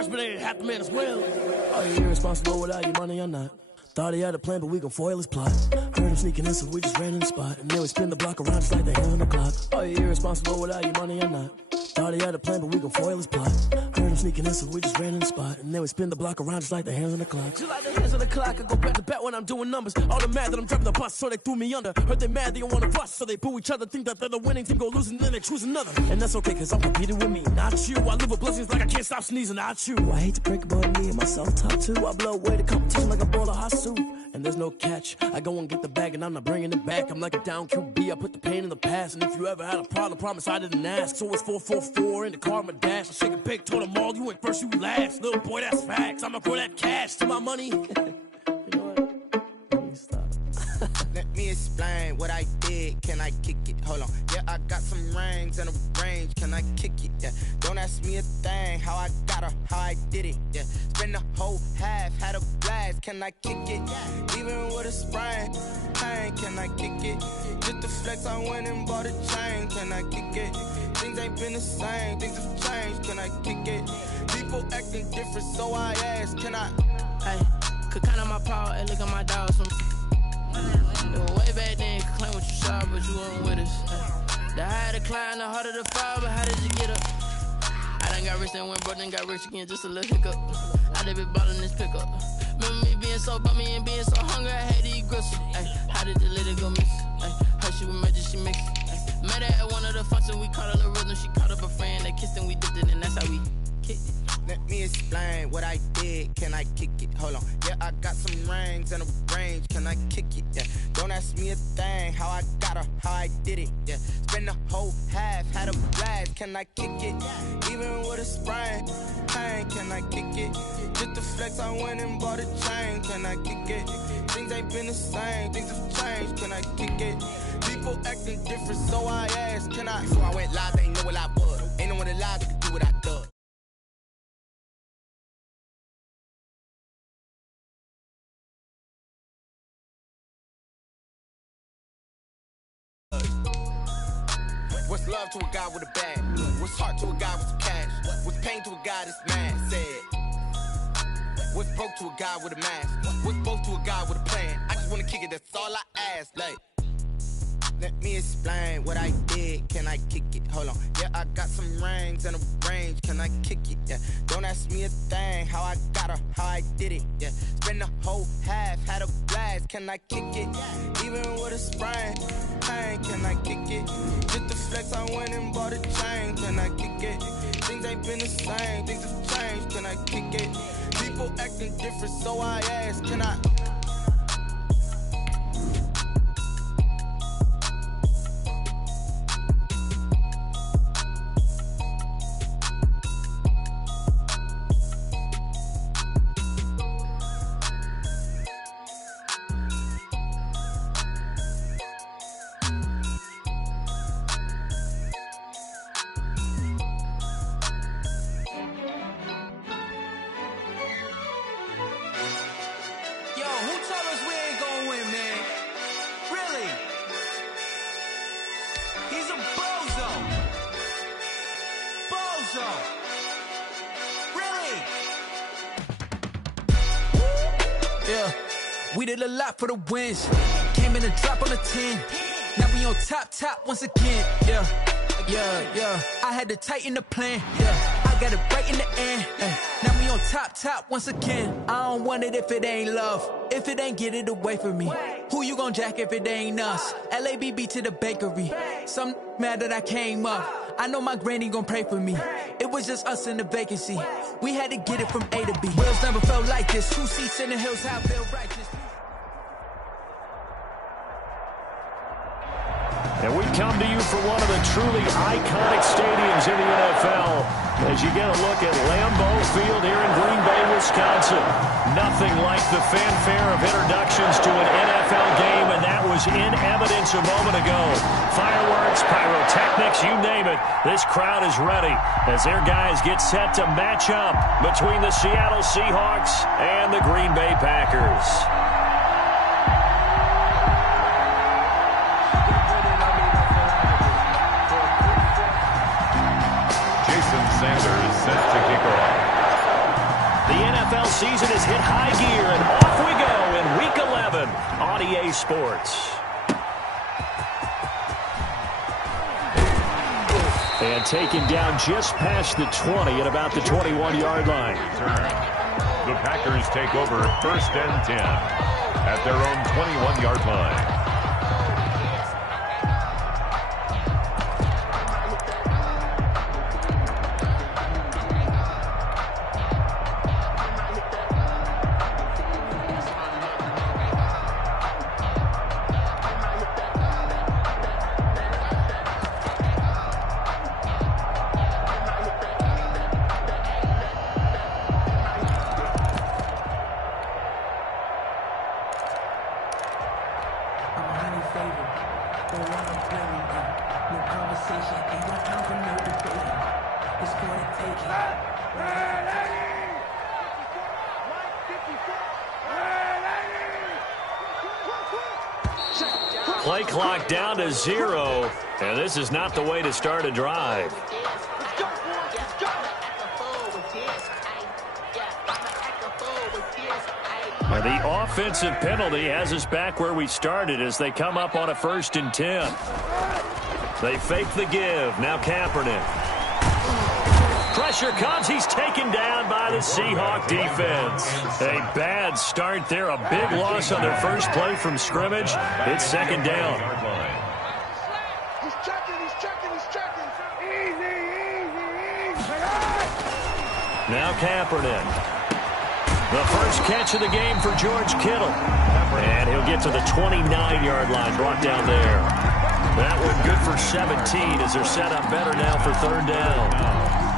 first, but they ain't half the man as well. Are you irresponsible without your money or not? Thought he had a plan, but we gon' foil his plot. Heard him sneaking in, so we just ran in the spot. And then we spin the block around just like the hand on the clock. Are you irresponsible without your money or not? Thought he had a plan, but we gon' foil his plot. Heard him sneaking in, so we just ran in the spot. And then we spin the block around just like the hands on the clock. Just like the hands on the clock, I go back to back when I'm doing numbers. All the mad that I'm driving the bus, so they threw me under. Heard they mad, they don't wanna bust, so they boo each other. Think that they're the winning team, go losing, then they choose another. And that's okay, cause I'm competing with me, not you. I live with blessings like I can't stop sneezing, not you. I hate to break about me and my self-talk too. I blow away the competition like a bowl of hot soup. And there's no catch. I go and get the bag and I'm not bringing it back. I'm like a down QB, I put the pain in the past. And if you ever had a problem, promise I didn't ask. So it's 444 in the car, my dash. I shake a big, told them all, you ain't first, you last. Little boy, that's facts. I'ma throw that cash to my money. You know what? Let me stop. Let me explain what I did. Can I kick it? Hold on. Yeah, I got some rings and a range. Can I kick it? Yeah. Don't ask me a thing. How I got her, how I did it. Yeah. Spend the whole half, had a blast. Can I kick it? Even with a sprain. Pain, can I kick it? Just the flex, I went and bought a chain. Can I kick it? Things ain't been the same. Things have changed. Can I kick it? People acting different, so I ask. Can I? Hey, could count on my power and look at my dogs from. Way back then, could claim what you saw, but you weren't with us. The higher the climb, the harder the fall, but how did you get up? I done got rich and went broke, then got rich again, just a little hiccup. I done been ballin' this pickup. Remember me being so bummy and being so hungry, I had to eat gristle. How did the little go miss? Her she was magic, she mixed. Met her at one of the functions, we caught her the rhythm, she caught up a friend, they kissed and we dipped it, and that's how we kicked it. Let me explain what I did. Can I kick it? Hold on. Yeah, I got some rings and a range. Can I kick it? Yeah. Don't ask me a thing. How I got her, how I did it. Yeah. Spend the whole half, had a blast. Can I kick it? Even with a sprain. Pain, can I kick it? Just the flex, I went and bought a chain. Can I kick it? Things ain't been the same. Things have changed. Can I kick it? People acting different, so I asked. Can I? Before I went live, they ain't know what I was. Ain't no one alive that could do what I done. What's love to a guy with a bag? What's heart to a guy with some cash? What's pain to a guy that's mad? Said. What's broke to a guy with a mask? What's both to a guy with a plan? I just wanna kick it, that's all I ask. Like, let me explain what I did. Can I kick it? Hold on. Yeah, I got some rings and a range. Can I kick it? Yeah. Don't ask me a thing. How I got her, how I did it. Yeah. Spend the whole half, had a blast. Can I kick it? Even with a sprain. Pain, can I kick it? Just the flex, I went and bought a chain. Can I kick it? Things ain't been the same. Things have changed. Can I kick it? People acting different, so I ask. Can I? We did a lot for the wins. Came in a drop on a 10. Now we on top once again. Yeah. I had to tighten the plan. Yeah, I got it right in the end. Now we on top once again. I don't want it if it ain't love. If it ain't, get it away from me. Who you gon' jack if it ain't us? LABB to the bakery. Some mad that I came up. I know my granny gon' pray for me. It was just us in the vacancy. We had to get it from A to B. Wheels never felt like this. 2 seats in the hills, how I feel righteous. And we come to you from one of the truly iconic stadiums in the NFL as you get a look at Lambeau Field here in Green Bay, Wisconsin. Nothing like the fanfare of introductions to an NFL game, and that was in evidence a moment ago. Fireworks, pyrotechnics, you name it. This crowd is ready as their guys get set to match up between the Seattle Seahawks and the Green Bay Packers. Sanders set to kick off. season has hit high gear, and off we go in Week 11 on EA Sports. And taken down just past the 20 at about the 21-yard line. The Packers take over 1st and 10 at their own 21-yard line. Play clock down to 0, and this is not the way to start a drive. And the offensive penalty has us back where we started as they come up on a 1st and 10. They fake the give. Now Kaepernick. Pressure comes. He's taken down by the Seahawk defense. A bad start there. A big loss on their first play from scrimmage. It's 2nd down. He's checking. Easy. Now Kaepernick. The first catch of the game for George Kittle. And he'll get to the 29-yard line, brought down there. That one good for 17 as they're set up better now for 3rd down.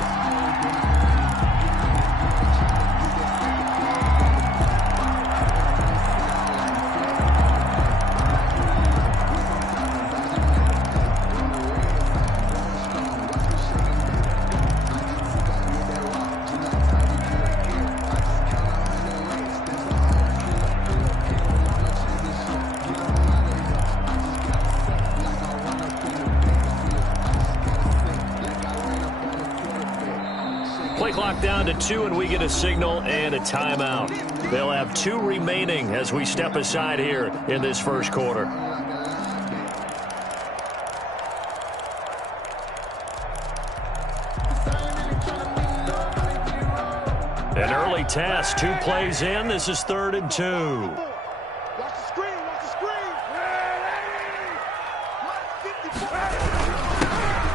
Play clock down to 2, and we get a signal and a timeout. They'll have 2 remaining as we step aside here in this first quarter. An early test, 2 plays in. This is 3rd and 2. Watch the screen.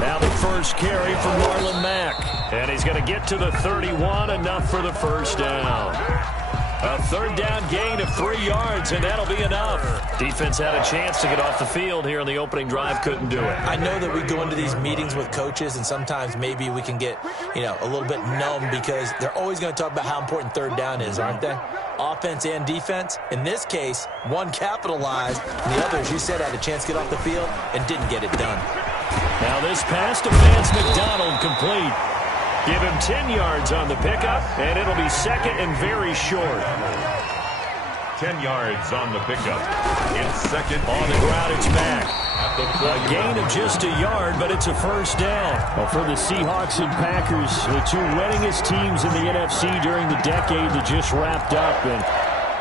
Now the first carry for Marlon Mack. And he's going to get to the 31, enough for the 1st down. A 3rd down gain of 3 yards, and that'll be enough. Defense had a chance to get off the field here on the opening drive, couldn't do it. I know that we go into these meetings with coaches, and sometimes maybe we can get, a little bit numb because they're always going to talk about how important 3rd down is, aren't they? Offense and defense. In this case, one capitalized, and the other, as you said, had a chance to get off the field and didn't get it done. Now this pass to Vance McDonald complete. Give him 10 yards on the pickup, and it'll be 2nd and very short. 10 yards on the pickup. It's 2nd. On the ground, it's back. A gain of just a yard, but it's a 1st down. Well, for the Seahawks and Packers, the 2 winningest teams in the NFC during the decade that just wrapped up. And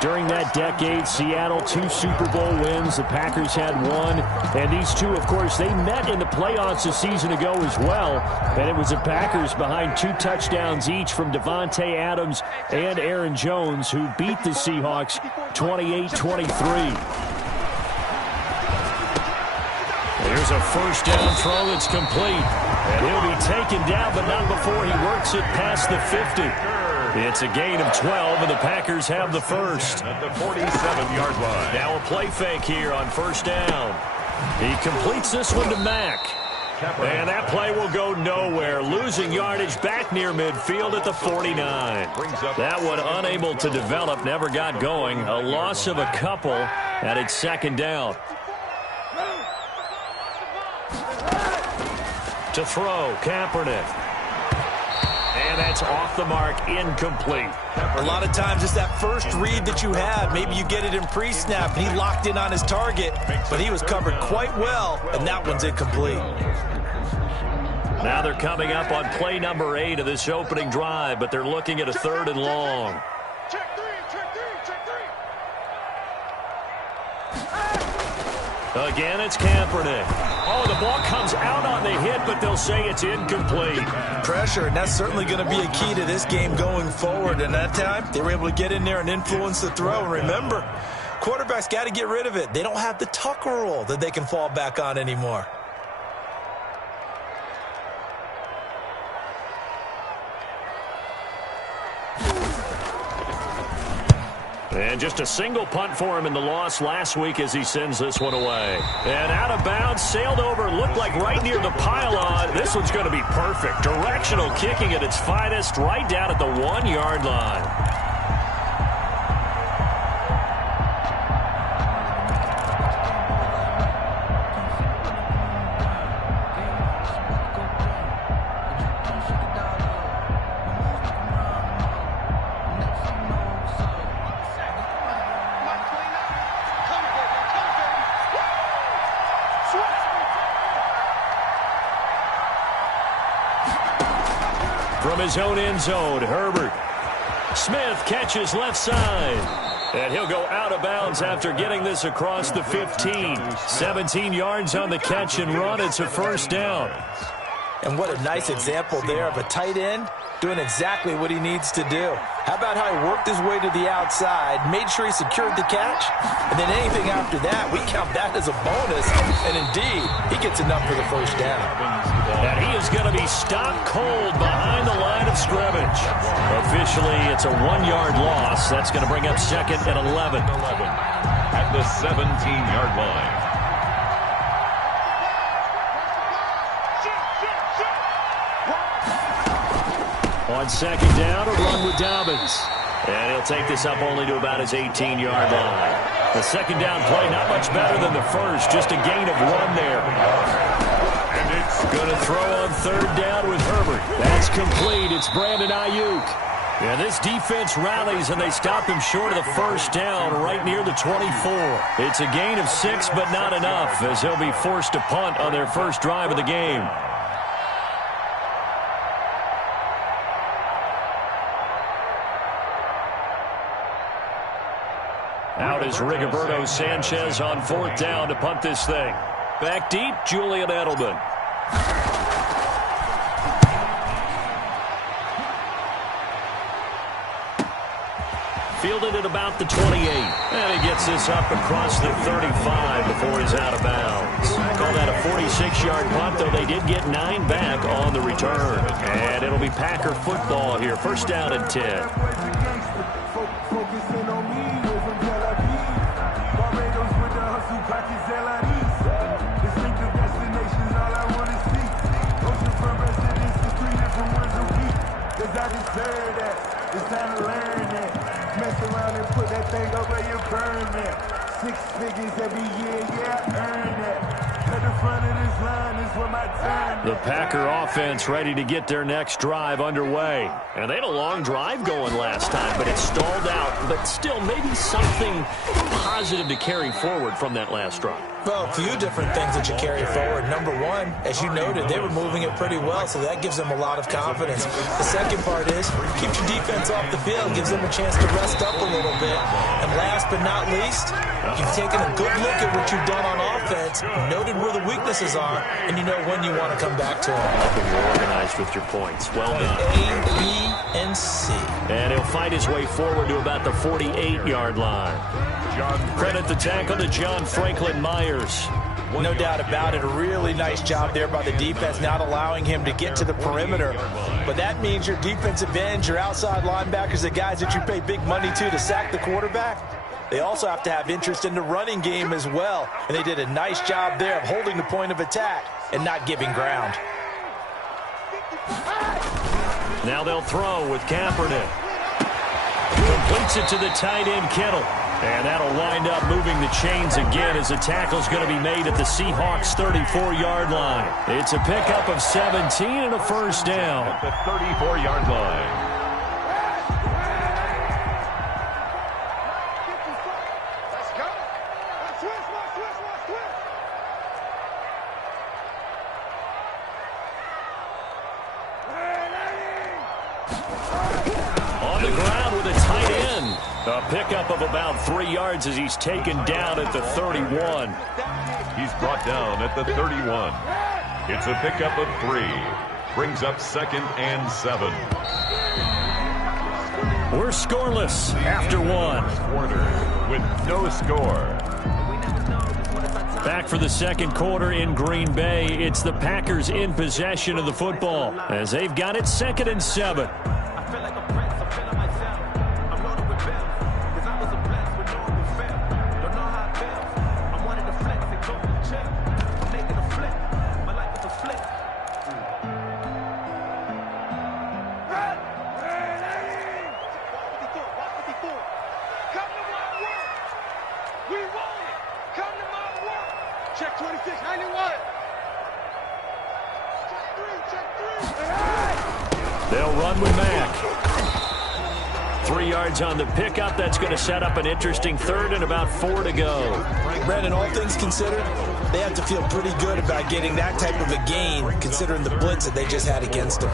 during that decade, Seattle 2 Super Bowl wins. The Packers had 1. And these 2, of course, they met in the playoffs a season ago as well. And it was the Packers behind 2 touchdowns each from Devontae Adams and Aaron Jones, who beat the Seahawks 28-23. Here's a 1st down throw that's complete. And he'll be taken down, but not before he works it past the 50. It's a gain of 12, and the Packers have the 1st. At the 47-yard line. Now a play fake here on 1st down. He completes this one to Mack. And that play will go nowhere. Losing yardage back near midfield at the 49. That one unable to develop, never got going. A loss of a couple, and it's 2nd down. To throw, Kaepernick. And that's off the mark, incomplete. A lot of times it's that first read that you have. Maybe you get it in pre-snap, and he locked in on his target, but he was covered quite well, and that one's incomplete. Now they're coming up on play number 8 of this opening drive, but they're looking at a 3rd and long. Check three, check three, check three. Again, it's Kaepernick. Oh, the ball comes out on the hit, but they'll say it's incomplete. Pressure, and that's certainly going to be a key to this game going forward. And that time, they were able to get in there and influence the throw. And remember, quarterbacks got to get rid of it. They don't have the Tucker rule that they can fall back on anymore. And just a single punt for him in the loss last week as he sends this one away. And out of bounds, sailed over, looked like right near the pylon. This one's going to be perfect. Directional kicking at its finest, right down at the 1-yard line. From his own end zone, Herbert. Smith catches left side. And he'll go out of bounds after getting this across the 15. 17 yards on the catch and run. It's a first down. And what a nice example there of a tight end doing exactly what he needs to do. How about how he worked his way to the outside, made sure he secured the catch, and then anything after that, we count that as a bonus. And indeed, he gets enough for the first down. And he is going to be stopped cold behind the line of scrimmage. Officially, it's a 1-yard loss. That's going to bring up second and 11. At the 17-yard line. On second down, a run with Dobbins. And he'll take this up only to about his 18-yard line. The second down play, not much better than the first, just a gain of 1 there. And it's going to throw on third down with Herbert. That's complete. It's Brandon Ayuk. Yeah, this defense rallies, and they stop him short of the first down right near the 24. It's a gain of 6, but not enough, as they'll be forced to punt on their first drive of the game. Out is Rigoberto Sanchez on fourth down to punt this thing. Back deep, Julian Edelman. Fielded at about the 28. And he gets this up across the 35 before he's out of bounds. Call that a 46-yard punt, though they did get 9 back on the return. And it'll be Packer football here. First down and 10. I deserve that. It's time to learn that. Mess around and put that thing over your permit. 6 figures every year, yeah, I earn that. At the front of this line is where my time. The Packer offense ready to get their next drive underway. And they had a long drive going last time, but it stalled out. But still, maybe something positive to carry forward from that last drive. Well, a few different things that you carry forward. Number one, as you noted, they were moving it pretty well, so that gives them a lot of confidence. The second part is, keeps your defense off the field, gives them a chance to rest up a little bit. And last but not least, you've taken a good look at what you've done on offense, noted where the weaknesses are, and you know when you want to come back to them. You're organized with your points. Well done. A, B, and C. And he'll fight his way forward to about the 48-yard line. Credit the tackle to John Franklin Myers. No doubt about it. A really nice job there by the defense, not allowing him to get to the perimeter. But that means your defensive ends, your outside linebackers, the guys that you pay big money to sack the quarterback, they also have to have interest in the running game as well. And they did a nice job there of holding the point of attack and not giving ground. Now they'll throw with Kaepernick. Completes it to the tight end, Kittle. And that'll wind up moving the chains again as the tackle's going to be made at the Seahawks' 34-yard line. It's a pickup of 17 and a first down. At the 34-yard line. On the ground with a tight end. A pickup of about 3 yards as he's taken down at the 31. He's brought down at the 31. It's a pickup of 3. Brings up 2nd and 7. We're scoreless after 1. Quarter with no score. Back for the second quarter in Green Bay. It's the Packers in possession of the football as they've got it 2nd and 7. Check 26, 91. Check 3. They'll run with Mack. 3 yards on the pickup. That's going to set up an interesting third and about 4 to go. Brandon, all things considered, they have to feel pretty good about getting that type of a gain, considering the blitz that they just had against them.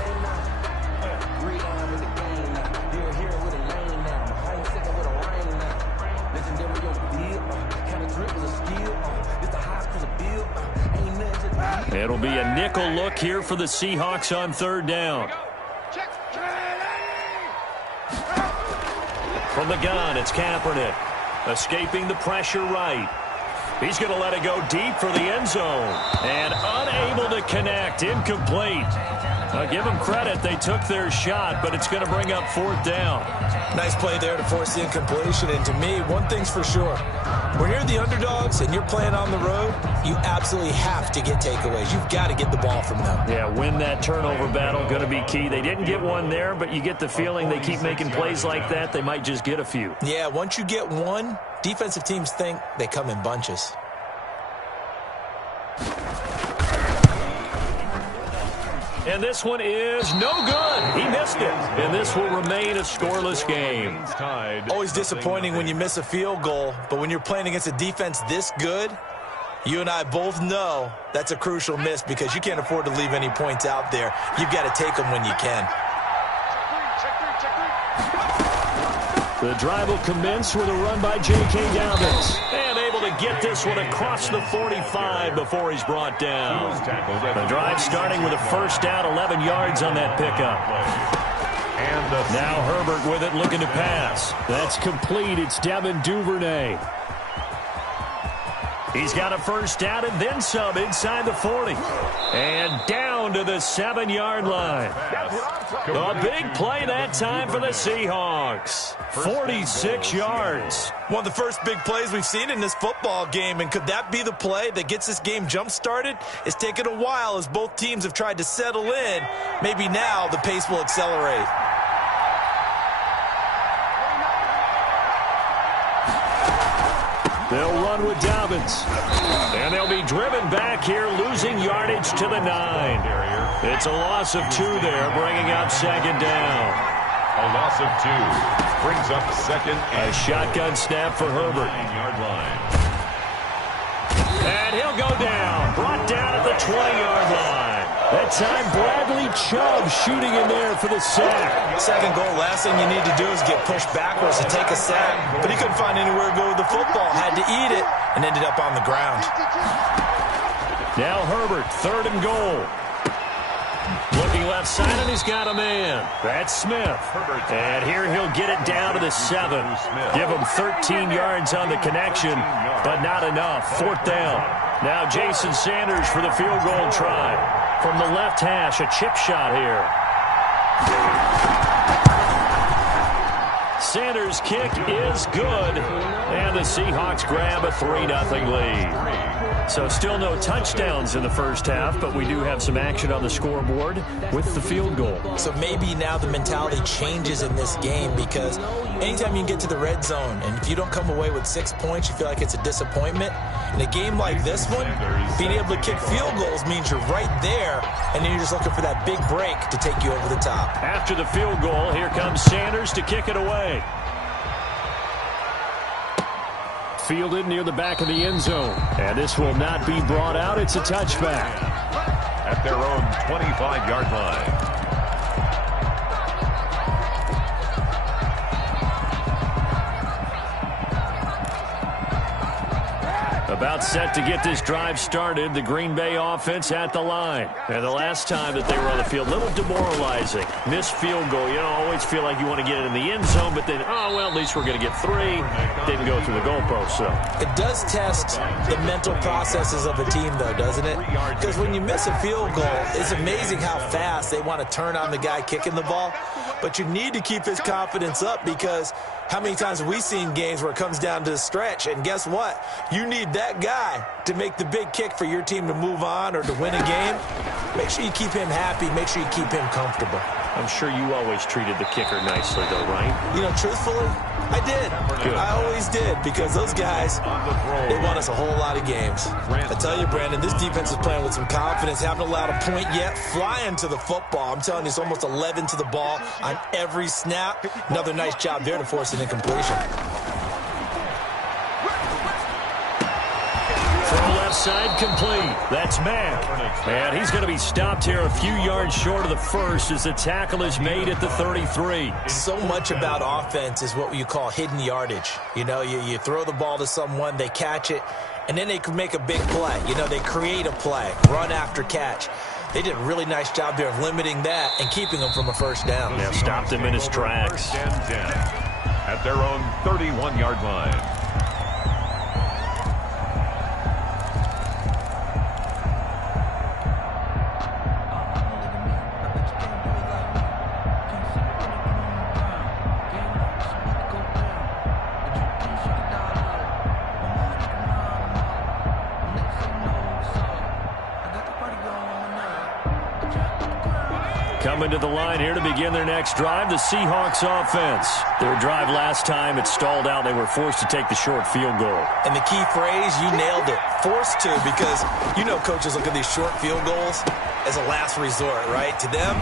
It'll be a nickel look here for the Seahawks on 3rd down. From the gun, it's Kaepernick. Escaping the pressure right. He's going to let it go deep for the end zone. And unable to connect. Incomplete. I'll give them credit. They took their shot, but it's going to bring up 4th down. Nice play there to force the incompletion. And to me, one thing's for sure. When you're the underdogs and you're playing on the road, you absolutely have to get takeaways. You've got to get the ball from them. Yeah, win that turnover battle, going to be key. They didn't get one there, but you get the feeling they keep making plays like that, they might just get a few. Yeah, once you get one, defensive teams think they come in bunches. And this one is no good. He missed it. And this will remain a scoreless game. Always disappointing when you miss a field goal, but when you're playing against a defense this good, you and I both know that's a crucial miss because you can't afford to leave any points out there. You've got to take them when you can. The drive will commence with a run by J.K. Dobbins. And able to get this one across the 45 before he's brought down. The drive starting with a 1st down, 11 yards on that pickup. Now Herbert with it, looking to pass. That's complete. It's Devin Duvernay. He's got a 1st down and then some inside the 40. And down to the 7-yard line. A big play that time for the Seahawks. 46 yards. One of the first big plays we've seen in this football game, and could that be the play that gets this game jump-started? It's taken a while as both teams have tried to settle in. Maybe now the pace will accelerate. They'll run with Dobbins. And they'll be driven back here, losing yardage to the 9. It's a loss of 2 there, bringing up 2nd down. A loss of 2 brings up 2nd and a shotgun snap for Herbert. 9-yard line. And he'll go down, brought down at the 20-yard line. That time, Bradley Chubb shooting in there for the sack. Second goal, last thing you need to do is get pushed backwards to take a sack. But he couldn't find anywhere to go with the football. Had to eat it and ended up on the ground. Now Herbert, 3rd and goal. Looking left side, and he's got a man. That's Smith. And here he'll get it down to the 7. Give him 13 yards on the connection, but not enough. 4th down. Now Jason Sanders for the field goal try. From the left hash, a chip shot here. Sanders' kick is good, and the Seahawks grab a 3-0 lead. So still no touchdowns in the first half, but we do have some action on the scoreboard with the field goal. So maybe now the mentality changes in this game because anytime you can get to the red zone, and if you don't come away with 6 points, you feel like it's a disappointment. In a game like this one, being able to kick field goals means you're right there, and then you're just looking for that big break to take you over the top. After the field goal, here comes Sanders to kick it away. Fielded near the back of the end zone. And this will not be brought out. It's a touchback. At their own 25-yard line. About set to get this drive started, the Green Bay offense at the line. And the last time that they were on the field, a little demoralizing. Missed field goal. You don't always feel like you want to get it in the end zone, but then, oh, well, at least we're going to get 3. Didn't go through the goalpost, so. It does test the mental processes of a team, though, doesn't it? Because when you miss a field goal, it's amazing how fast they want to turn on the guy kicking the ball. But you need to keep his confidence up, because how many times have we seen games where it comes down to the stretch? And guess what? You need that guy to make the big kick for your team to move on or to win a game. Make sure you keep him happy. Make sure you keep him comfortable. I'm sure you always treated the kicker nicely, though, right? You know, truthfully, I did. Good. I always did, because those guys, they won us a whole lot of games. I tell you, Brandon, this defense is playing with some confidence. Haven't allowed a point yet. Flying to the football. I'm telling you, it's almost 11 to the ball on every snap. Another nice job there to force an incompletion. From left side, complete. That's Mack. And he's going to be stopped here a few yards short of the first as the tackle is made at the 33. So much about offense is what you call hidden yardage. You know, you throw the ball to someone, they catch it, and then they can make a big play. You know, they create a play, run after catch. They did a really nice job there of limiting that and keeping him from a first down. Yeah, stopped him in his tracks. First and 10 at their own 31-yard line. Coming to the line here to begin their next drive, the Seahawks offense. Their drive last time, it stalled out. They were forced to take the short field goal. And the key phrase, you nailed it, forced to, because you know coaches look at these short field goals as a last resort, right? To them,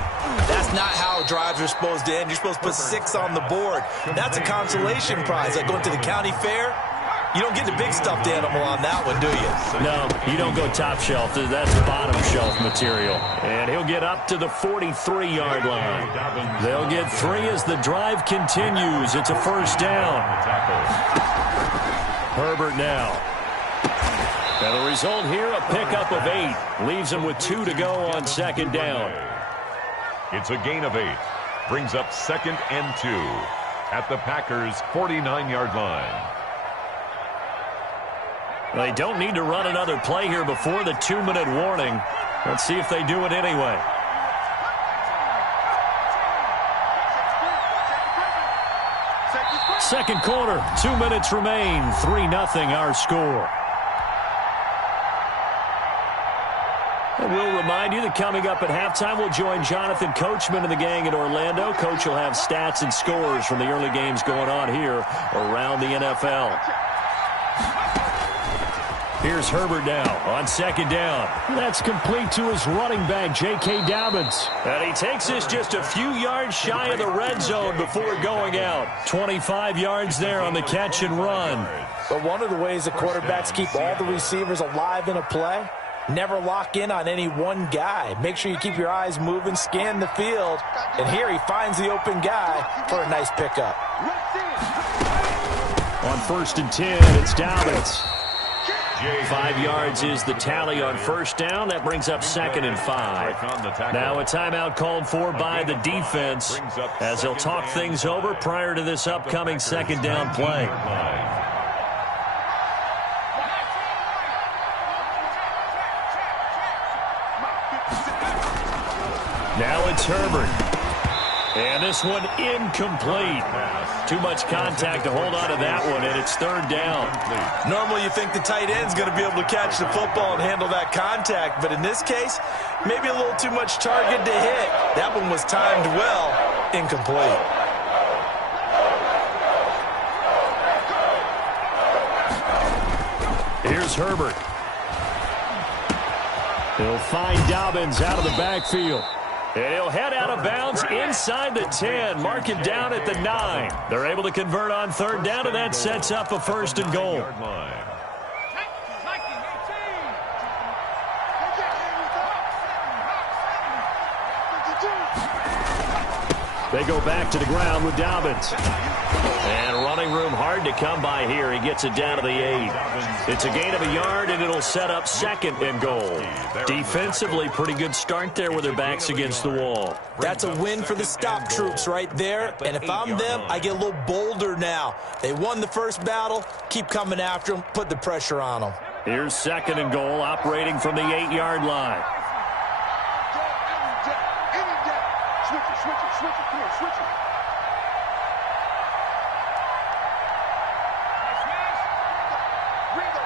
that's not how drives are supposed to end. You're supposed to put 6 on the board. That's a consolation prize. Like going to the county fair, you don't get the big stuffed animal on that one, do you? No, you don't go top shelf. That's bottom shelf material. And he'll get up to the 43-yard line. They'll get 3 as the drive continues. It's a first down. Herbert now. And the result here, a pickup of 8. Leaves him with 2 to go on second down. It's a gain of 8. Brings up 2nd and 2 at the Packers' 49-yard line. They don't need to run another play here before the 2-minute warning. Let's see if they do it anyway. Second quarter, 2 minutes remain. 3-0 our score. And we'll remind you that coming up at halftime, we'll join Jonathan Coachman and the gang at Orlando. Coach will have stats and scores from the early games going on here around the NFL. Here's Herbert now on second down. That's complete to his running back, J.K. Dobbins. And he takes this just a few yards shy of the red zone before going out. 25 yards there on the catch and run. But one of the ways the quarterbacks keep all the receivers alive in a play, never lock in on any one guy. Make sure you keep your eyes moving, scan the field. And here he finds the open guy for a nice pickup. On 1st and 10, it's Dobbins. 5 yards is the tally on first down. That brings up 2nd and 5. Now a timeout called for by the defense as they'll talk things over prior to this upcoming second down play. Now it's Herbert. And this one incomplete. Too much contact to hold on to that one, and it's 3rd down. Normally you think the tight end's going to be able to catch the football and handle that contact, but in this case, maybe a little too much target to hit. That one was timed well, incomplete. Here's Herbert. He'll find Dobbins out of the backfield. And he'll head out of bounds inside the 10. Mark him down at the 9. They're able to convert on 3rd down, and that sets up a 1st and goal. They go back to the ground with Dobbins. And running running room hard to come by here. He gets it down to the 8. It's a gain of a yard, and it'll set up 2nd and goal. Defensively, pretty good start there with their backs against the wall. That's a win for the stop troops right there. And if I'm them, I get a little bolder now. They won the first battle. Keep coming after them. Put the pressure on them. Here's 2nd and goal, operating from the 8-yard line. Switch it, come on, switch it.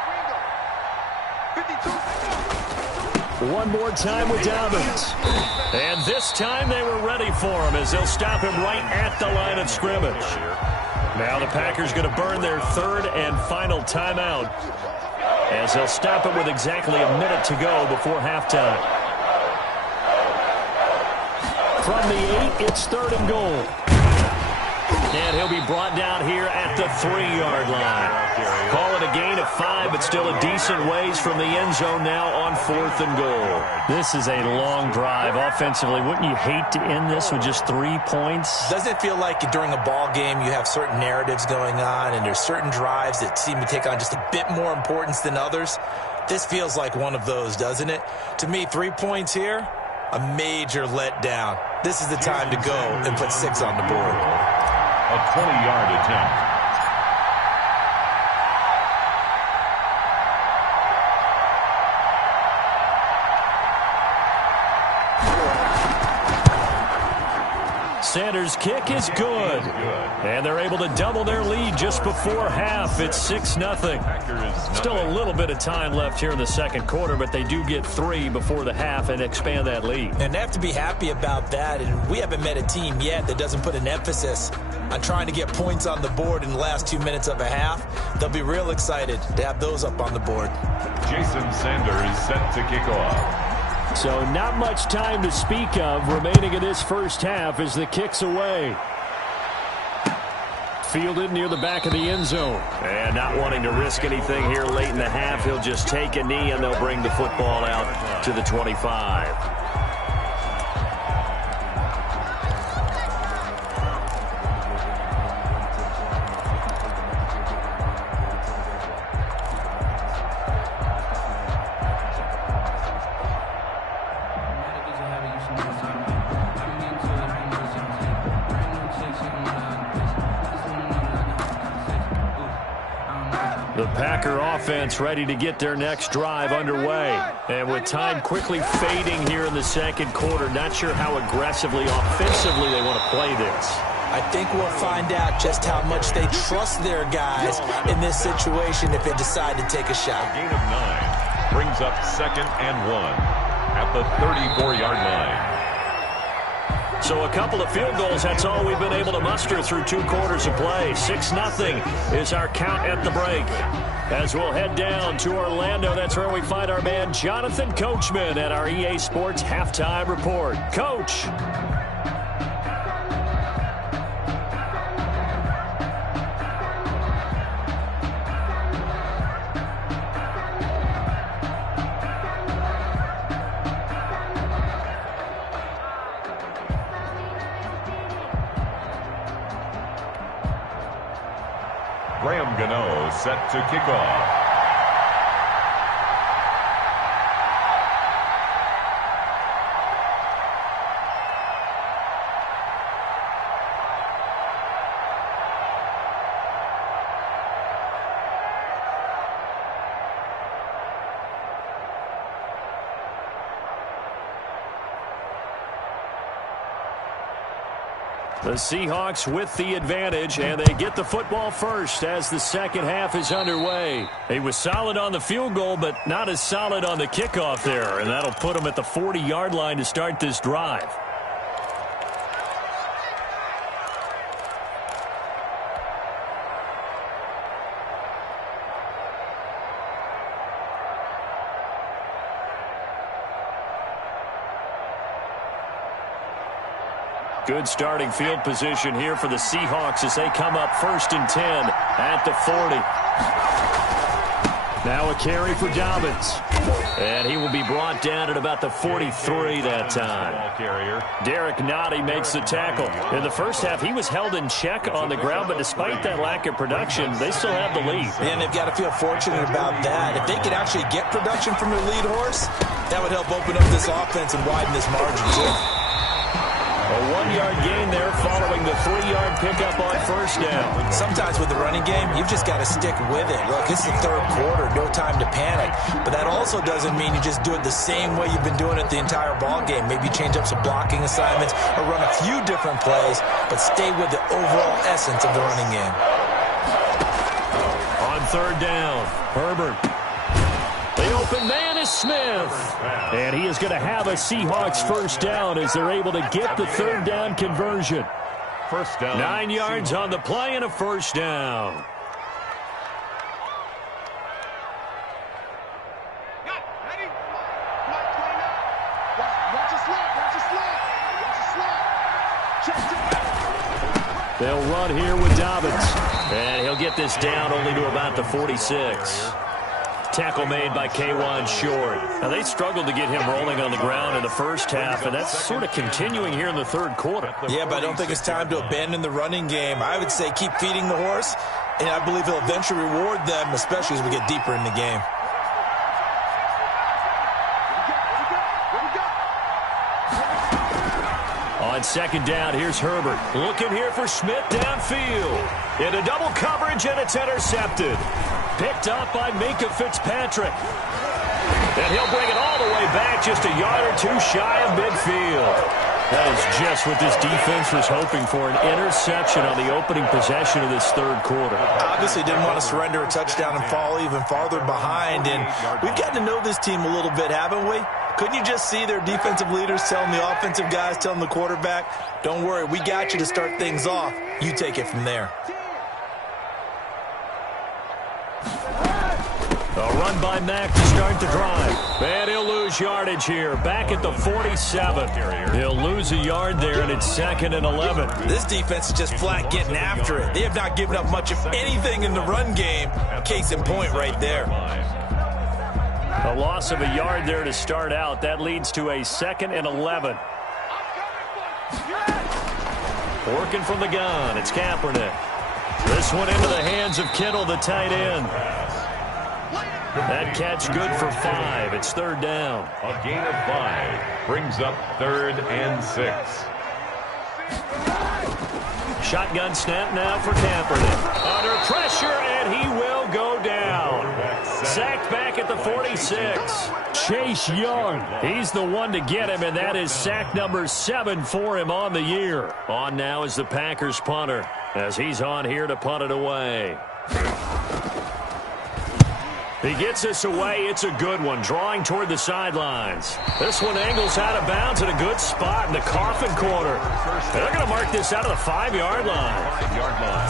Ringo. 52. One more time with Dobbins. And this time they were ready for him as they'll stop him right at the line of scrimmage. Now the Packers going to burn their 3rd and final timeout as they'll stop it with exactly a minute to go before halftime. From the 8, it's 3rd and goal. And he'll be brought down here at the 3-yard line. Call it a gain of 5, but still a decent ways from the end zone now on 4th and goal. This is a long drive offensively. Wouldn't you hate to end this with just 3 points? Doesn't it feel like during a ball game you have certain narratives going on and there's certain drives that seem to take on just a bit more importance than others? This feels like one of those, doesn't it? To me, 3 points here, a major letdown. This is the time to go and put 6 on the board. A 20-yard attempt. Sanders' kick is good. And they're able to double their lead just before half. It's 6-0. Still a little bit of time left here in the second quarter, but they do get 3 before the half and expand that lead. And they have to be happy about that. And we haven't met a team yet that doesn't put an emphasis on trying to get points on the board in the last 2 minutes of a half. They'll be real excited to have those up on the board. Jason Sanders set to kick off. So not much time to speak of remaining in this first half as the kick's away. Fielded near the back of the end zone. And not wanting to risk anything here late in the half, he'll just take a knee and they'll bring the football out to the 25. The Packer offense ready to get their next drive underway. And with time quickly fading here in the second quarter, not sure how aggressively, offensively they want to play this. I think we'll find out just how much they trust their guys in this situation if they decide to take a shot. A gain of 9 brings up 2nd and 1 at the 34-yard line. So a couple of field goals, that's all we've been able to muster through 2 quarters of play. 6-0 is our count at the break. As we'll head down to Orlando, that's where we find our man Jonathan Coachman at our EA Sports Halftime Report. Coach. Set to kick off. The Seahawks with the advantage, and they get the football first as the second half is underway. He was solid on the field goal, but not as solid on the kickoff there, and that'll put him at the 40-yard line to start this drive. Good starting field position here for the Seahawks as they come up 1st and 10 at the 40. Now a carry for Dobbins. And he will be brought down at about the 43 that time. Derek Nottie makes the tackle. In the first half, he was held in check on the ground, but despite that lack of production, they still have the lead. And they've got to feel fortunate about that. If they could actually get production from their lead horse, that would help open up this offense and widen this margin too. A 1-yard gain there following the 3-yard pickup on first down. Sometimes with the running game, you've just got to stick with it. Look, it's the third quarter, no time to panic. But that also doesn't mean you just do it the same way you've been doing it the entire ball game. Maybe change up some blocking assignments or run a few different plays, but stay with the overall essence of the running game. On third down, Herbert. The open man is Smith. And he is going to have a Seahawks first down as they're able to get the third down conversion. First down. 9 yards on the play and a first down. They'll run here with Dobbins. And he'll get this down only to about the 46. Tackle made by K1 Short. Now, they struggled to get him rolling on the ground in the first half, and that's sort of continuing here in the third quarter. Yeah, but I don't think it's time to abandon the running game. I would say keep feeding the horse, and I believe he'll eventually reward them, especially as we get deeper in the game. On second down, here's Herbert. Looking here for Smith downfield. Into double coverage, and it's intercepted. Picked up by Minkah Fitzpatrick. And he'll bring it all the way back, just a yard or two shy of midfield. That is just what this defense was hoping for, an interception on the opening possession of this third quarter. Obviously didn't want to surrender a touchdown and fall even farther behind, and we've gotten to know this team a little bit, haven't we? Couldn't you just see their defensive leaders telling the offensive guys, telling the quarterback, don't worry, we got you to start things off. You take it from there. A run by Mack to start the drive. And he'll lose yardage here. Back at the 47. He'll lose a yard there, and it's 2nd and 11. This defense is just flat getting after it. They have not given up much of anything in the run game. Case in point right there. A loss of a yard there to start out. That leads to a 2nd and 11. Working from the gun. It's Kaepernick. This one into the hands of Kittle, the tight end. That catch good for 5. It's third down. A gain of 5 brings up 3rd and 6. Shotgun snap now for Kaepernick. Under pressure, and he will go down. Sacked back at the 46. Chase Young, he's the one to get him, and that is sack number 7 for him on the year. On now is the Packers punter, as he's on here to punt it away. He gets us away. It's a good one, drawing toward the sidelines. This one angles out of bounds at a good spot in the coffin corner. They're going to mark this out of the 5-yard line.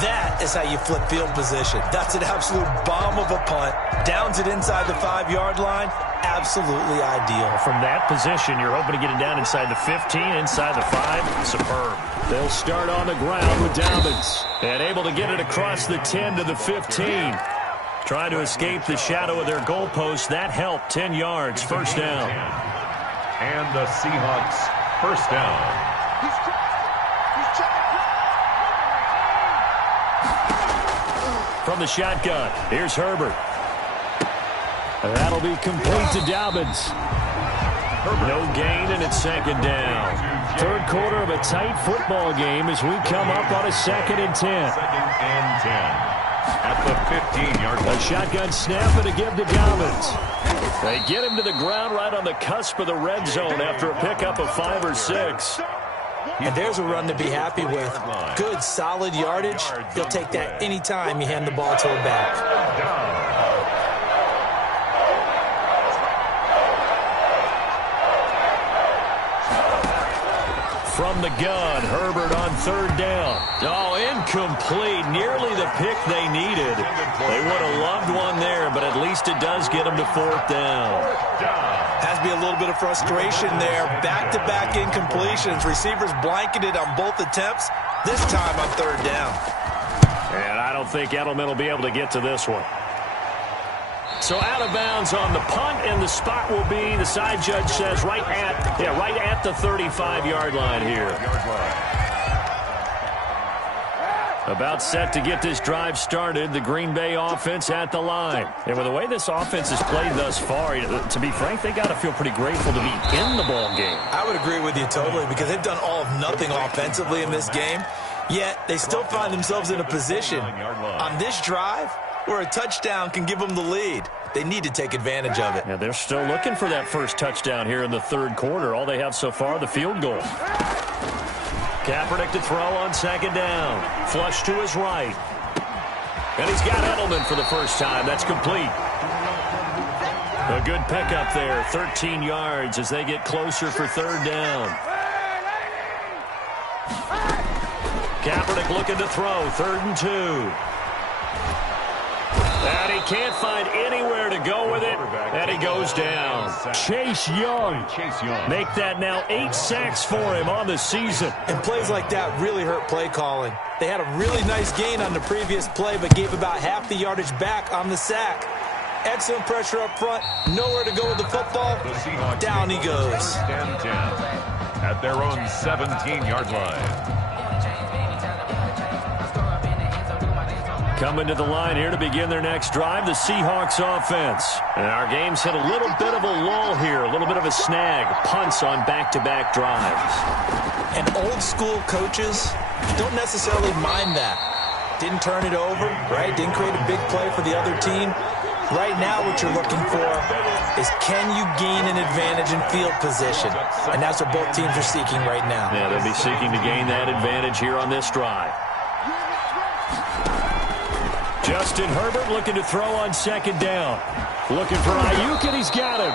That is how you flip field position. That's an absolute bomb of a punt. Downs it inside the 5-yard line. Absolutely ideal. From that position, you're hoping to get it down inside the 15, inside the 5. Superb. They'll start on the ground with Dobbins. And able to get it across the 10 to the 15. Trying to escape the shadow of their goalpost. That helped. 10 yards. First down. And the Seahawks first down. From the shotgun, here's Herbert. That'll be complete to Dobbins. No gain, and it's 2nd down. Third quarter of a tight football game as we come up on a 2nd and 10. 2nd and 10. At the 15-yard line. A shotgun snap and a give to Dobbins. They get him to the ground right on the cusp of the red zone after a pickup of 5 or 6. And there's a run to be happy with. Good, solid yardage. You'll take that anytime you hand the ball to a back. From the gun, Herbert on third down. Oh, incomplete. Nearly the pick they needed. They would have loved one there, but at least it does get them to 4th down. Has to be a little bit of frustration there. Back-to-back incompletions. Receivers blanketed on both attempts. This time on third down. And I don't think Edelman will be able to get to this one. So out of bounds on the punt, and the spot will be, the side judge says, right at the 35-yard line here. About set to get this drive started, the Green Bay offense at the line. And with the way this offense has played thus far, to be frank, they got to feel pretty grateful to be in the ball game. I would agree with you totally, because they've done all of nothing offensively in this game, yet they still find themselves in a position on this drive where a touchdown can give them the lead. They need to take advantage of it. Yeah, they're still looking for that first touchdown here in the third quarter. All they have so far, the field goal. Kaepernick to throw on second down. Flush to his right. And he's got Edelman for the first time. That's complete. A good pickup there. 13 yards as they get closer for third down. Kaepernick looking to throw. 3rd and 2. And he can't find anywhere to go with it, and he goes down. Chase Young. Make that now 8 sacks for him on the season. And plays like that really hurt play calling. They had a really nice gain on the previous play, but gave about half the yardage back on the sack. Excellent pressure up front. Nowhere to go with the football. Down he goes. At their own 17-yard line. Coming to the line here to begin their next drive, the Seahawks offense. And our game's hit a little bit of a lull here, a little bit of a snag. Punts on back-to-back drives. And old-school coaches don't necessarily mind that. Didn't turn it over, right? Didn't create a big play for the other team. Right now what you're looking for is, can you gain an advantage in field position? And that's what both teams are seeking right now. Yeah, they'll be seeking to gain that advantage here on this drive. Justin Herbert looking to throw on second down. Looking for Ayuk, and he's got him.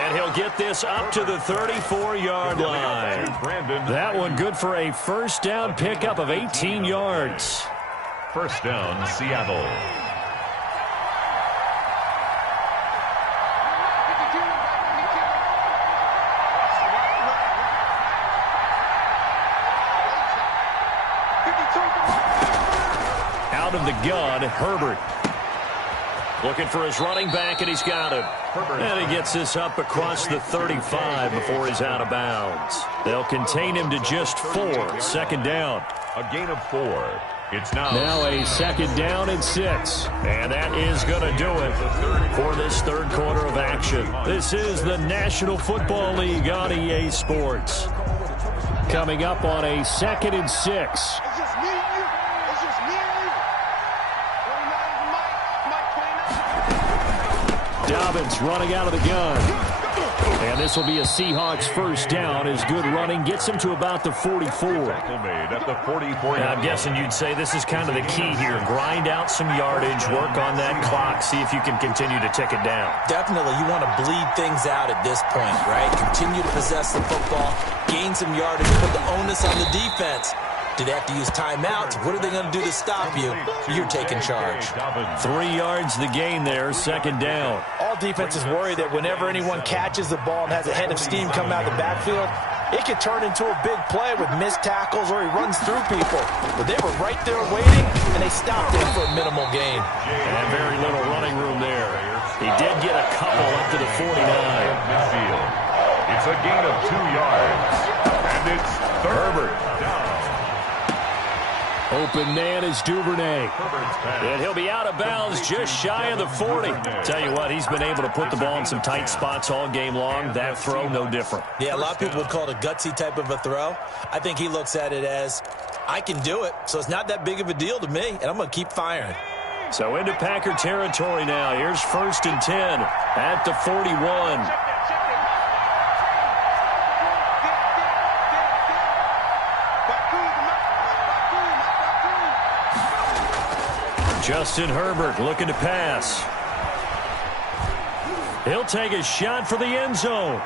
And he'll get this up to the 34-yard line. That one good for a first down pickup of 18 yards. First down, Seattle. Out of the gun, Herbert. Looking for his running back, and he's got him. And he gets this up across the 35 before he's out of bounds. They'll contain him to just 4. Second down. A gain of 4. It's now a second down and 6. And that is going to do it for this third quarter of action. This is the National Football League on EA Sports. Coming up on a 2nd and 6. Dobbins running out of the gun. And this will be a Seahawks first down. His good running gets him to about the 44. I'm guessing you'd say this is kind of the key here. Grind out some yardage, work on that clock, see if you can continue to tick it down. Definitely. You want to bleed things out at this point, right? Continue to possess the football, gain some yardage, put the onus on the defense. Do they have to use timeouts? What are they going to do to stop you? You're taking charge. 3 yards the gain there, second down. All defenses worry that whenever anyone catches the ball and has a head of steam come out of the backfield, it could turn into a big play with missed tackles or he runs through people. But they were right there waiting, and they stopped him for a minimal gain. And very little running room there. He did get a couple up to the 49. It's a gain of 2 yards. And it's Herbert down. Open man is Duvernay. And he'll be out of bounds just shy of the 40. Tell you what, he's been able to put the ball in some tight spots all game long. That throw, no different. Yeah, a lot of people would call it a gutsy type of a throw. I think he looks at it as, I can do it, so it's not that big of a deal to me, and I'm going to keep firing. So into Packer territory now. Here's 1st and 10 at the 41. Justin Herbert looking to pass. He'll take a shot for the end zone.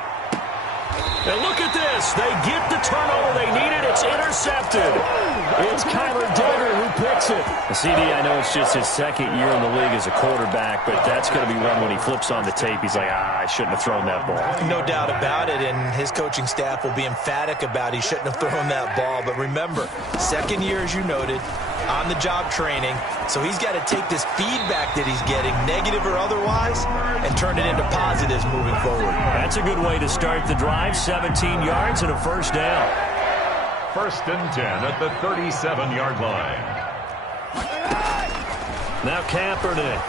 And look at this. They get the turnover they needed. It's intercepted. It's Kyler Duggar who picks it. CD, I know it's just his 2nd year in the league as a quarterback, but that's going to be one when he flips on the tape. He's like, I shouldn't have thrown that ball. No doubt about it, and his coaching staff will be emphatic about he shouldn't have thrown that ball. But remember, 2nd year, as you noted, on-the-job training. So he's got to take this feedback that he's getting, negative or otherwise, and turn it into positives moving forward. That's a good way to start the drive. 17 yards and a first down. 1st and 10 at the 37-yard line. Now Kaepernick.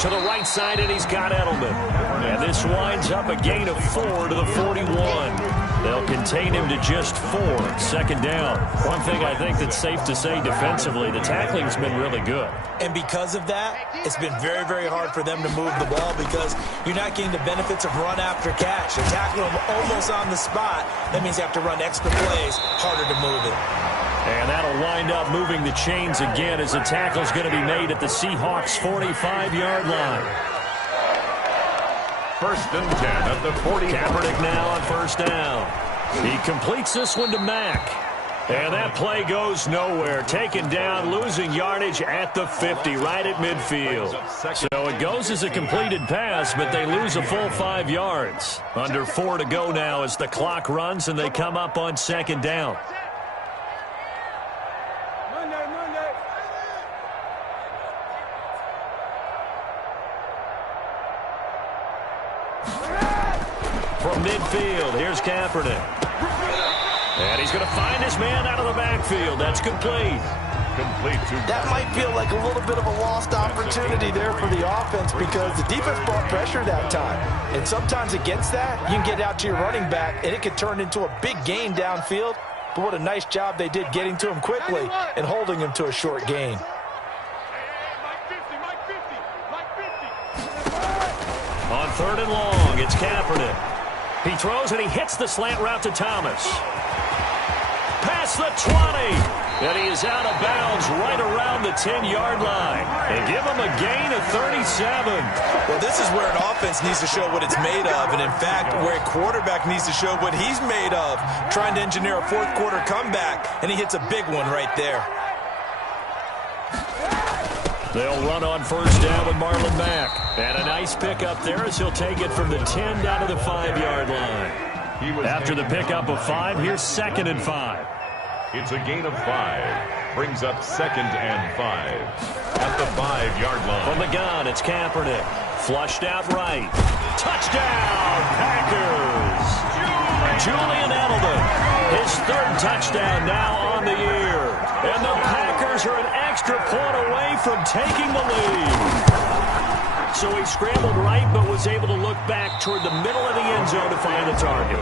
To the right side, and he's got Edelman. And this winds up a gain of 4 to the 41. They'll contain him to just 4. 2nd down. One thing I think that's safe to say defensively, the tackling's been really good. And because of that, it's been very, very hard for them to move the ball because you're not getting the benefits of run after catch. You're tackling them almost on the spot. That means you have to run extra plays, harder to move it. And that'll wind up moving the chains again as the tackle's going to be made at the Seahawks' 45-yard line. 1st and 10 at the 40. Kaepernick now on 1st down. He completes this one to Mack. And that play goes nowhere. Taken down, losing yardage at the 50, right at midfield. So it goes as a completed pass, but they lose a full 5 yards. Under 4 to go now as the clock runs and they come up on 2nd down. From midfield, here's Kaepernick. And he's going to find his man out of the backfield. That's complete. That might feel like a little bit of a lost opportunity there for the offense because the defense brought pressure that time. And sometimes against that, you can get out to your running back, and it could turn into a big gain downfield. But what a nice job they did getting to him quickly and holding him to a short gain. On 3rd and long, it's Kaepernick. He throws and he hits the slant route to Thomas. Past the 20. And he is out of bounds right around the 10-yard line. And give him a gain of 37. Well, this is where an offense needs to show what it's made of. And, in fact, where a quarterback needs to show what he's made of. Trying to engineer a 4th-quarter comeback. And he hits a big one right there. They'll run on 1st down with Marlon Mack. And a nice pickup there as he'll take it from the 10 down to the 5-yard line. After the pickup of 5, here's 2nd and 5. It's a gain of 5. Brings up 2nd and 5. At the 5-yard line. From the gun, it's Kaepernick. Flushed out right. Touchdown, Packers! Julian Edelman, his 3rd touchdown now on the year. And the Packers are an extra point away from taking the lead. So he scrambled right, but was able to look back toward the middle of the end zone to find the target.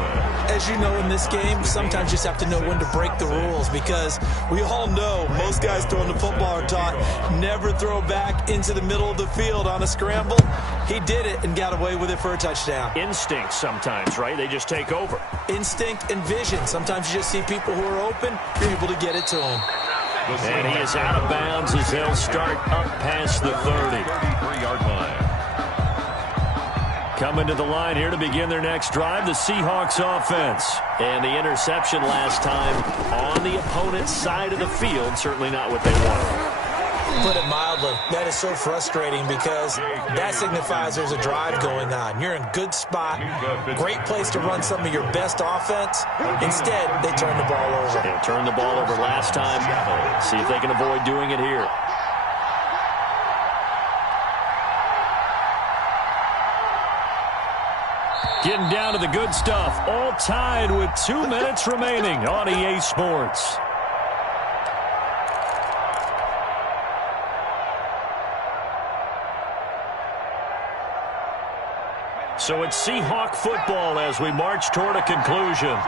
As you know, in this game, sometimes you just have to know when to break the rules because we all know most guys throwing the football are taught never throw back into the middle of the field on a scramble. He did it and got away with it for a touchdown. Instinct sometimes, right? They just take over. Instinct and vision. Sometimes you just see people who are open, you're able to get it to them. And he is out of bounds as they'll start up past the 33-yard line. Coming to the line here to begin their next drive, the Seahawks offense. And the interception last time on the opponent's side of the field, certainly not what they wanted. Put it mildly, that is so frustrating because that signifies there's a drive going on. You're in a good spot, great place to run some of your best offense. Instead, they turn the ball over. They turned the ball over last time. See if they can avoid doing it here. Getting down to the good stuff. All tied with 2 minutes remaining on EA Sports. So it's Seahawk football as we march toward a conclusion.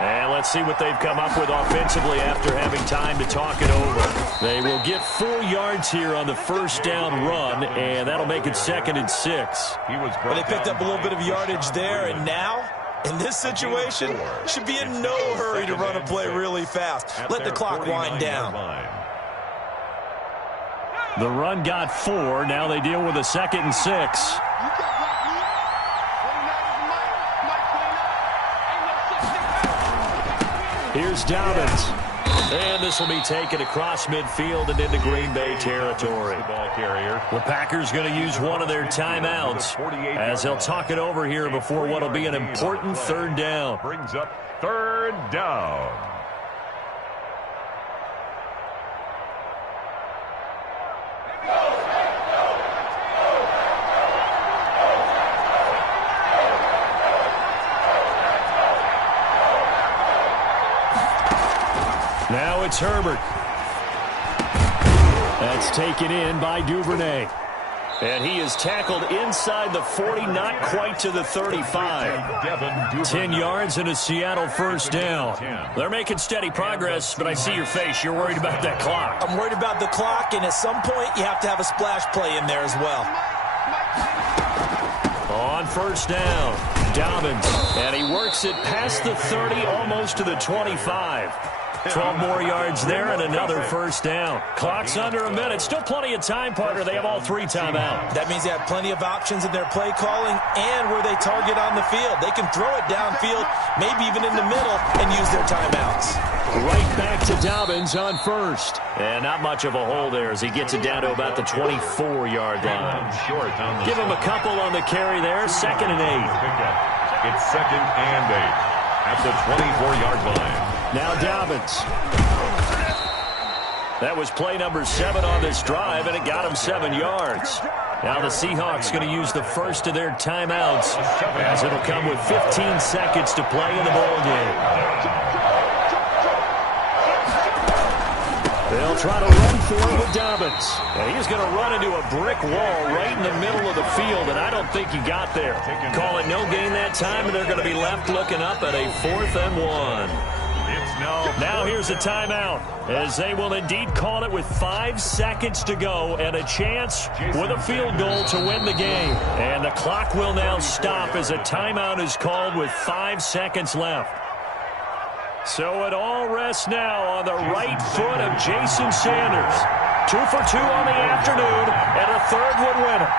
And let's see what they've come up with offensively after having time to talk it over. They will get 4 yards here on the 1st down run, and that'll make it 2nd and 6. Well, they picked up a little bit of yardage there, and now, in this situation, should be in no hurry to run a play really fast. Let the clock wind down. The run got 4. Now they deal with a 2nd and 6. Here's Dobbins. And this will be taken across midfield and into Green Bay territory. The Packers going to use one of their timeouts as they'll talk it over here before what will be an important 3rd down. Brings up 3rd down. it's Herbert. That's taken in by Duvernay. And he is tackled inside the 40, not quite to the 35. 10 yards and a Seattle first down. They're making steady progress, but I see your face. You're worried about that clock. I'm worried about the clock, and at some point you have to have a splash play in there as well. On first down, Dobbins, and he works it past the 30, almost to the 25. 12 more yards there and another first down. Clock's under a minute. Still plenty of time, partner. They have all 3 timeouts. That means they have plenty of options in their play calling and where they target on the field. They can throw it downfield, maybe even in the middle, and use their timeouts. Right back to Dobbins on first. And not much of a hole there as he gets it down to about the 24-yard line. Give him a couple on the carry there. 2nd and 8. It's 2nd and 8 at the 24-yard line. Now Dobbins. That was play number 7 on this drive, and it got him 7 yards. Now the Seahawks going to use the first of their timeouts, as it'll come with 15 seconds to play in the ball game. They'll try to run for it with Dobbins. And he's going to run into a brick wall right in the middle of the field, and I don't think he got there. Call it no gain that time, and they're going to be left looking up at a 4th and 1. Now here's a timeout, as they will indeed call it with 5 seconds to go and a chance with a field goal to win the game. And the clock will now stop as a timeout is called with 5 seconds left. So it all rests now on the right foot of Jason Sanders. 2 for 2 on the afternoon, and a 3rd would win it.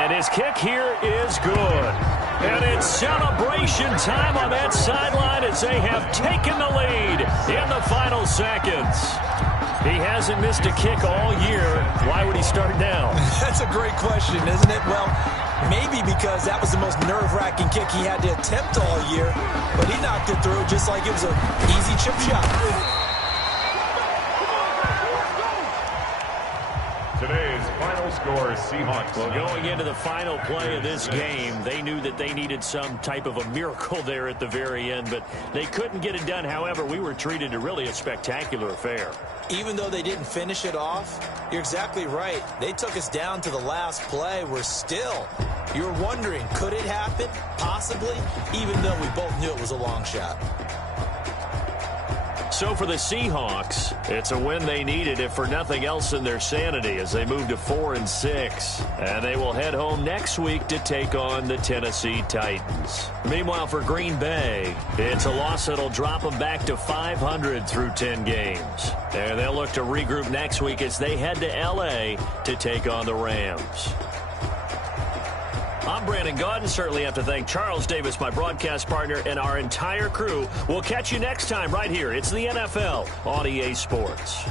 And his kick here is good. And it's celebration time on that sideline as they have taken the lead in the final seconds. He hasn't missed a kick all year. Why would he start now? That's a great question, isn't it? Well, maybe because that was the most nerve-wracking kick he had to attempt all year, but he knocked it through just like it was an easy chip shot. Today's final score, Seahawks. Well, going into the final play of this game, they knew that they needed some type of a miracle there at the very end, but they couldn't get it done. However, we were treated to really a spectacular affair. Even though they didn't finish it off, you're exactly right. They took us down to the last play. We're still, you were wondering, could it happen? Possibly, even though we both knew it was a long shot. So for the Seahawks, it's a win they needed, if for nothing else in their sanity, as they move to 4-6. And they will head home next week to take on the Tennessee Titans. Meanwhile, for Green Bay, it's a loss that'll drop them back to 500 through 10 games. And they'll look to regroup next week as they head to L.A. to take on the Rams. I'm Brandon Gaudin. Certainly have to thank Charles Davis, my broadcast partner, and our entire crew. We'll catch you next time right here. It's the NFL on EA Sports.